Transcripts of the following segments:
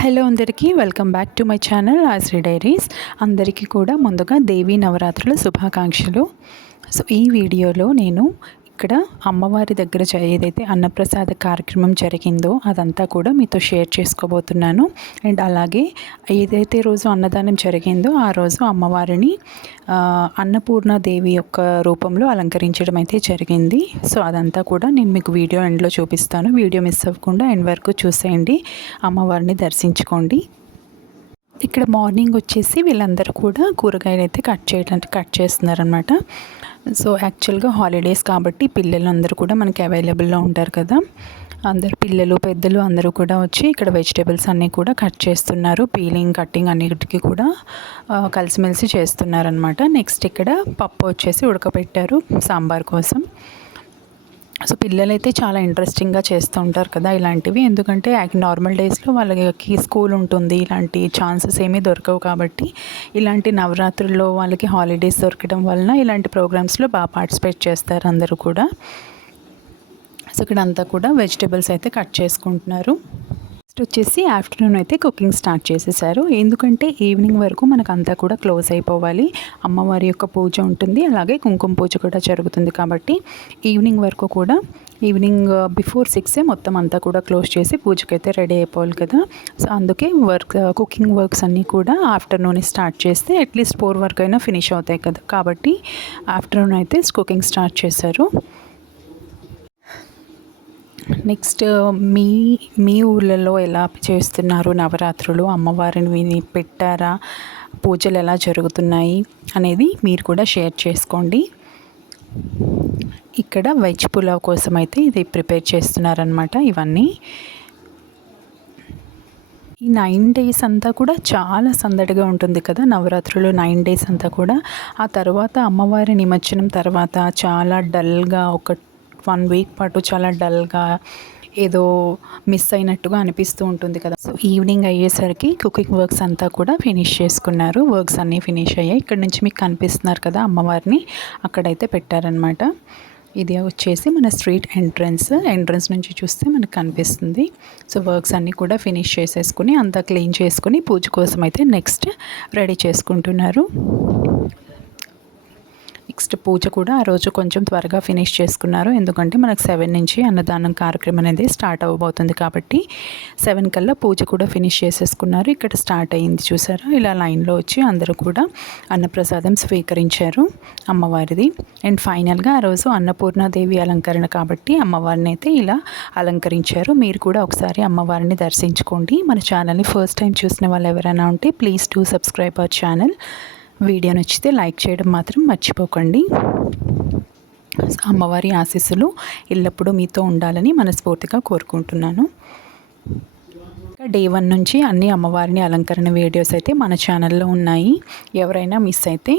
Hello అందరికీ welcome back to my channel Ashri diaries. అందరికీ కూడా ముందుగా దేవీ నవరాత్రుల శుభాకాంక్షలు. సో ఈ వీడియోలో నేను ఇక్కడ అమ్మవారి దగ్గర ఏదైతే అన్నప్రసాద కార్యక్రమం జరిగిందో అదంతా కూడా మీతో షేర్ చేసుకోబోతున్నాను. అండ్ అలాగే ఏదైతే రోజు అన్నదానం జరిగిందో ఆ రోజు అమ్మవారిని అన్నపూర్ణ దేవి యొక్క రూపంలో అలంకరించడం అయితే జరిగింది. సో అదంతా కూడా నేను మీకు వీడియో ఎండ్లో చూపిస్తాను. వీడియో మిస్ అవ్వకుండా ఎండ్ వరకు చూసేయండి. అమ్మవారిని దర్శించుకోండి. ఇక్కడ మార్నింగ్ వచ్చేసి వీళ్ళందరూ కూడా కూరగాయలు అయితే కట్ చేయడానికి కట్ చేస్తున్నారనమాట సో యాక్చువల్గా హాలిడేస్ కాబట్టి పిల్లలు అందరూ కూడా మనకి అవైలబుల్లో ఉంటారు కదా. అందరు పిల్లలు పెద్దలు అందరూ కూడా వచ్చి ఇక్కడ వెజిటేబుల్స్ అన్నీ కూడా కట్ చేస్తున్నారు. పీలింగ్ కట్టింగ్ అన్నిటికీ కూడా కలిసిమెలిసి చేస్తున్నారనమాట నెక్స్ట్ ఇక్కడ పప్పు వచ్చేసి ఉడకబెట్టారు సాంబార్ కోసం. సో పిల్లలైతే చాలా ఇంట్రెస్టింగ్గా చేస్తూ ఉంటారు కదా ఇలాంటివి. ఎందుకంటే నార్మల్ డేస్లో వాళ్ళకి స్కూల్ ఉంటుంది. ఇలాంటి ఛాన్సెస్ ఏమీ దొరకవు కాబట్టి ఇలాంటి నవరాత్రుల్లో వాళ్ళకి హాలిడేస్ దొరకడం వలన ఇలాంటి ప్రోగ్రామ్స్లో బాగా పార్టిసిపేట్ చేస్తారు అందరూ కూడా. సో ఇక్కడ అంతా కూడా వెజిటేబుల్స్ అయితే కట్ చేసుకుంటున్నారు. నెక్స్ట్ వచ్చేసి ఆఫ్టర్నూన్ అయితే కుకింగ్ స్టార్ట్ చేసేసారు. ఎందుకంటే ఈవినింగ్ వరకు మనకు అంతా కూడా క్లోజ్ అయిపోవాలి. అమ్మవారి యొక్క పూజ ఉంటుంది. అలాగే కుంకుమ పూజ కూడా జరుగుతుంది కాబట్టి ఈవినింగ్ వరకు కూడా ఈవినింగ్ బిఫోర్ సిక్సే మొత్తం అంతా కూడా క్లోజ్ చేసి పూజకైతే రెడీ అయిపోవాలి కదా. సో అందుకే వర్క్ కుకింగ్ వర్క్స్ అన్నీ కూడా ఆఫ్టర్నూన్ స్టార్ట్ చేస్తే అట్లీస్ట్ ఫోర్ వరకు అయినా ఫినిష్ అవుతాయి కదా. కాబట్టి ఆఫ్టర్నూన్ అయితే కుకింగ్ స్టార్ట్ చేశారు. నెక్స్ట్ uh, మీ మీ ఊళ్ళలో ఎలా చేస్తున్నారు నవరాత్రులు? అమ్మవారిని విని పెట్టారా? పూజలు ఎలా జరుగుతున్నాయి? అనేది మీరు కూడా షేర్ చేసుకోండి. ఇక్కడ వెజ్ పులావ్ కోసం అయితే ఇది ప్రిపేర్ చేస్తున్నారనమాట ఇవన్నీ. ఈ నైన్ డేస్ అంతా కూడా చాలా సందడిగా ఉంటుంది కదా నవరాత్రులు నైన్ డేస్ అంతా కూడా. ఆ తర్వాత అమ్మవారి నిమజ్జనం తర్వాత చాలా డల్గా ఒక వన్ వీక్ పాటు చాలా డల్గా ఏదో మిస్ అయినట్టుగా అనిపిస్తూ ఉంటుంది కదా. సో ఈవినింగ్ అయ్యేసరికి కుకింగ్ వర్క్స్ అంతా కూడా ఫినిష్ చేసుకున్నారు. వర్క్స్ అన్నీ ఫినిష్ అయ్యాయి. ఇక్కడ నుంచి మీకు కనిపిస్తున్నారు కదా అమ్మవారిని. అక్కడైతే పెట్టారనమాట ఇది వచ్చేసి మన స్ట్రీట్ ఎంట్రన్స్. ఎంట్రన్స్ నుంచి చూస్తే మనకు కనిపిస్తుంది. సో వర్క్స్ అన్నీ కూడా ఫినిష్ చేసేసుకుని అంతా క్లీన్ చేసుకుని పూజ కోసం అయితే నెక్స్ట్ రెడీ చేసుకుంటున్నారు. నెక్స్ట్ పూజ కూడా ఆ రోజు కొంచెం త్వరగా ఫినిష్ చేసుకున్నారు. ఎందుకంటే మనకు సెవెన్ నుంచి అన్నదానం కార్యక్రమం అనేది స్టార్ట్ అవ్వబోతుంది కాబట్టి సెవెన్ కల్లా పూజ కూడా ఫినిష్ చేసేసుకున్నారు. ఇక్కడ స్టార్ట్ అయింది చూసారా? ఇలా లైన్లో వచ్చి అందరూ కూడా అన్నప్రసాదం స్వీకరించారు అమ్మవారిది. అండ్ ఫైనల్గా ఆ రోజు అన్నపూర్ణాదేవి అలంకరణ కాబట్టి అమ్మవారిని అయితే ఇలా అలంకరించారు. మీరు కూడా ఒకసారి అమ్మవారిని దర్శించుకోండి. మన ఛానల్ని ఫస్ట్ టైం చూసిన వాళ్ళు ఎవరైనా ఉంటే please to subscribe our channel. Video నచ్చితే లైక్ చేయడం మాత్రం మర్చిపోకండి. అమ్మవారి ఆశీస్సులు ఎల్లప్పుడూ మీతో ఉండాలని మనస్ఫూర్తిగా కోరుకుంటున్నాను. డే వన్ నుంచి అన్ని అమ్మవారిని అలంకరణ వీడియోస్ అయితే మన ఛానల్లో ఉన్నాయి. ఎవరైనా మిస్ అయితే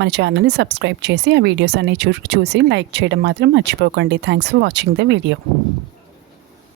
మన ఛానల్ని సబ్స్క్రైబ్ చేసి ఆ వీడియోస్ అన్ని చూ చూసి లైక్ చేయడం మాత్రం మర్చిపోకండి. Thanks for watching the video.